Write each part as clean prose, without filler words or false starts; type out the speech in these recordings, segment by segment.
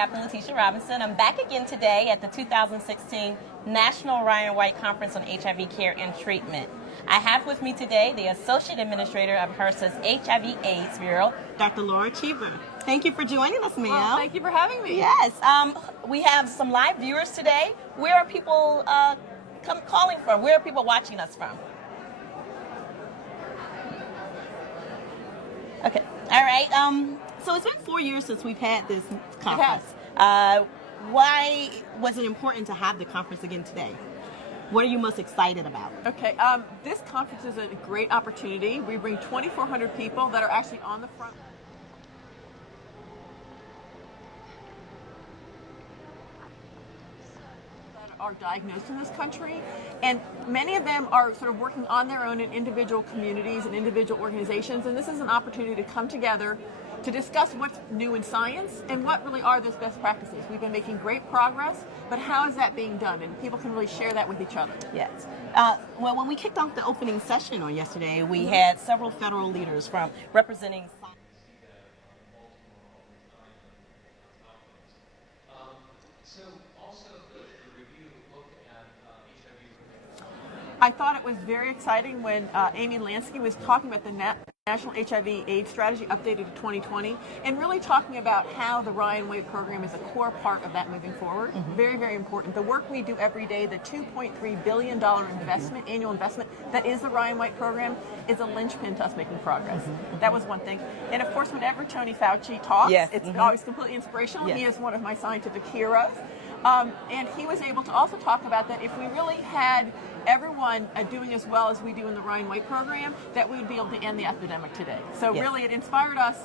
Captain Letitia Robinson. I'm back again today at the 2016 National Ryan White Conference on HIV Care and Treatment. I have with me today the Associate Administrator of HRSA's HIV/AIDS Bureau, Dr. Laura Cheever. Thank you for joining us, ma'am. Well, thank you for having me. Yes. We have some live viewers today. Where are people calling from? Where are people watching us from? Okay. All right. So it's been 4 years since we've had this conference. Why was it important to have the conference again today? What are you most excited about? Okay. This conference is a great opportunity. We bring 2,400 people that are actually on the front. Are diagnosed in this country, and many of them are sort of working on their own in individual communities and individual organizations, and this is an opportunity to come together to discuss what's new in science and what really are those best practices. We've been making great progress, but how is that being done? And people can really share that with each other. Yes. Well, when we kicked off the opening session on yesterday, we had several federal leaders from representing science. I thought it was very exciting when Amy Lansky was talking about the National HIV/AIDS Strategy updated to 2020 and really talking about how the Ryan White program is a core part of that moving forward. Very, very important. The work we do every day, the $2.3 billion investment, annual investment, that is the Ryan White program, is a linchpin to us making progress. That was one thing. And of course, whenever Tony Fauci talks, it's always completely inspirational. He is one of my scientific heroes. And he was able to also talk about that if we really had everyone doing as well as we do in the Ryan White program, that we would be able to end the epidemic today. So really it inspired us.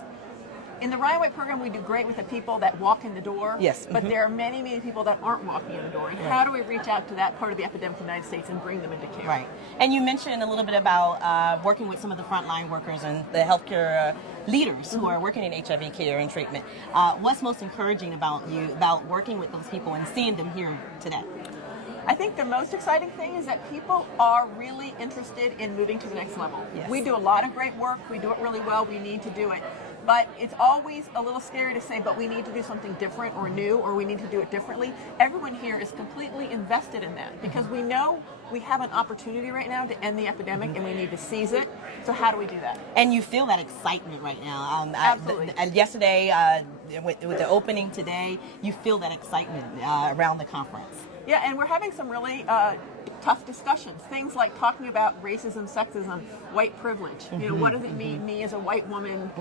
In the Ryan White program, we do great with the people that walk in the door. Yes. But there are many, many people that aren't walking in the door. And how do we reach out to that part of the epidemic in the United States and bring them into care? Right. And you mentioned a little bit about working with some of the frontline workers and the healthcare leaders who are working in HIV care and treatment. What's most encouraging about working with those people and seeing them here today? I think the most exciting thing is that people are really interested in moving to the next level. Yes. We do a lot of great work. We do it really well. We need to do it. But it's always a little scary to say, but we need to do something different or new, or we need to do it differently. Everyone here is completely invested in that because we know we have an opportunity right now to end the epidemic and we need to seize it. So how do we do that? And you feel that excitement right now. Absolutely. Yesterday, with the opening today, you feel that excitement around the conference. Yeah, and we're having some really tough discussions. Things like talking about racism, sexism, white privilege. You know, what does it mean, me as a white woman,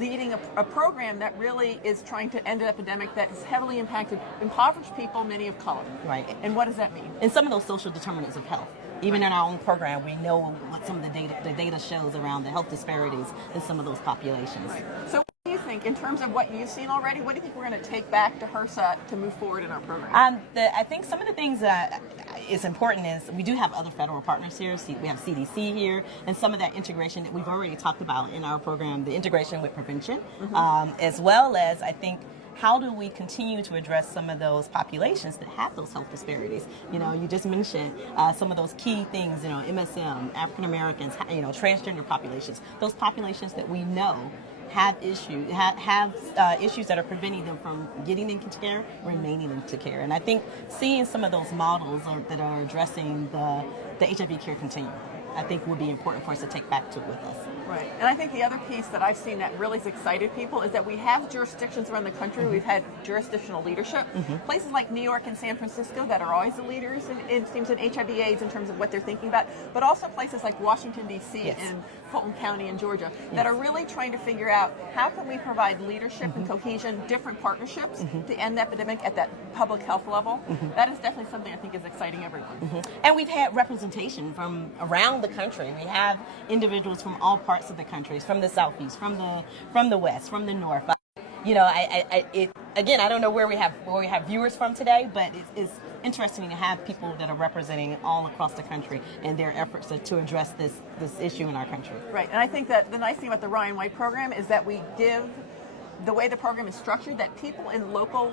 leading a program that really is trying to end an epidemic that has heavily impacted impoverished people, many of color. Right. And what does that mean? And some of those social determinants of health. Even in our own program, we know what some of the data shows around the health disparities in some of those populations. Right. So what do you think, in terms of what you've seen already, what do you think we're going to take back to HRSA to move forward in our program? I think some of the things that is important is we do have other federal partners here. We have CDC here, and some of that integration that we've already talked about in our program, the integration with prevention, as well as, I think, how do we continue to address some of those populations that have those health disparities? You know, you just mentioned some of those key things, you know, MSM, African Americans, you know, transgender populations, those populations that we know have issues that are preventing them from getting into care, remaining into care. And I think seeing some of those models that are addressing the HIV care continuum, I think will be important for us to take back to with us. Right. And I think the other piece that I've seen that really has excited people is that we have jurisdictions around the country. We've had jurisdictional leadership. Places like New York and San Francisco that are always the leaders in HIV/AIDS in terms of what they're thinking about, but also places like Washington, D.C. and Fulton County in Georgia that are really trying to figure out how can we provide leadership and cohesion, different partnerships to end the epidemic at that public health level. That is definitely something I think is exciting everyone. And we've had representation from around the country. We have individuals from all parts of the country, from the Southeast, from the West, from the North. You know, again, I don't know where we have viewers from today, but it's interesting to have people that are representing all across the country and their efforts to address this issue in our country. Right, and I think that the nice thing about the Ryan White program is that we give the way the program is structured, that people in local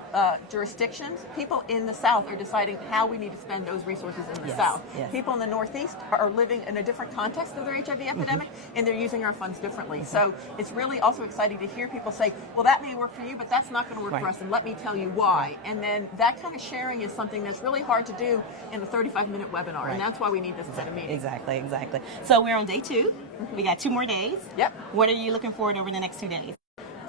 jurisdictions, people in the South are deciding how we need to spend those resources in the South. Yes. People in the Northeast are living in a different context of their HIV epidemic, and they're using our funds differently. So it's really also exciting to hear people say, well, that may work for you, but that's not going to work for us, and let me tell you why. And then that kind of sharing is something that's really hard to do in a 35-minute webinar, and that's why we need this kind of meeting. Exactly. So we're on day 2. We got 2 more days. Yep. What are you looking forward over the next 2 days?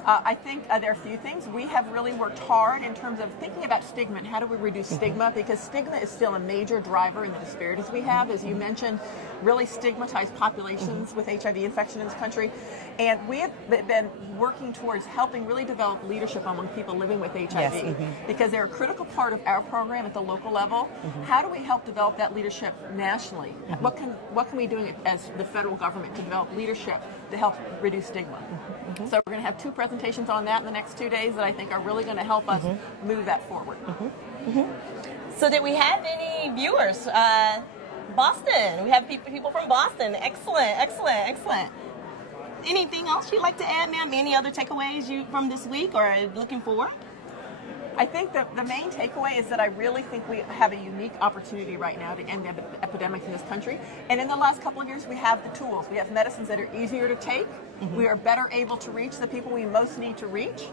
I think there are a few things. We have really worked hard in terms of thinking about stigma and how do we reduce stigma, because stigma is still a major driver in the disparities we have. As you mentioned, really stigmatized populations with HIV infection in this country. And we have been working towards helping really develop leadership among people living with HIV, because they're a critical part of our program at the local level. How do we help develop that leadership nationally? What can we do as the federal government to develop leadership to help reduce stigma? So we're going to have 2 presentations on that in the next 2 days that I think are really going to help us move that forward. So did we have any viewers? Boston. We have people from Boston. Excellent. Anything else you'd like to add, ma'am? Any other takeaways from this week or looking forward? I think that the main takeaway is that I really think we have a unique opportunity right now to end epidemics in this country. And in the last couple of years, we have the tools. We have medicines that are easier to take. We are better able to reach the people we most need to reach.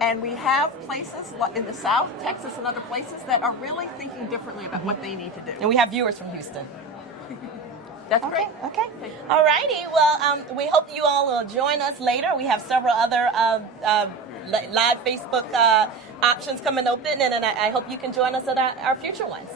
And we have places in the South, Texas, and other places that are really thinking differently about what they need to do. And we have viewers from Houston. That's great. Okay. All righty. Well, we hope you all will join us later. We have several other live Facebook options coming open, and I hope you can join us at our future ones.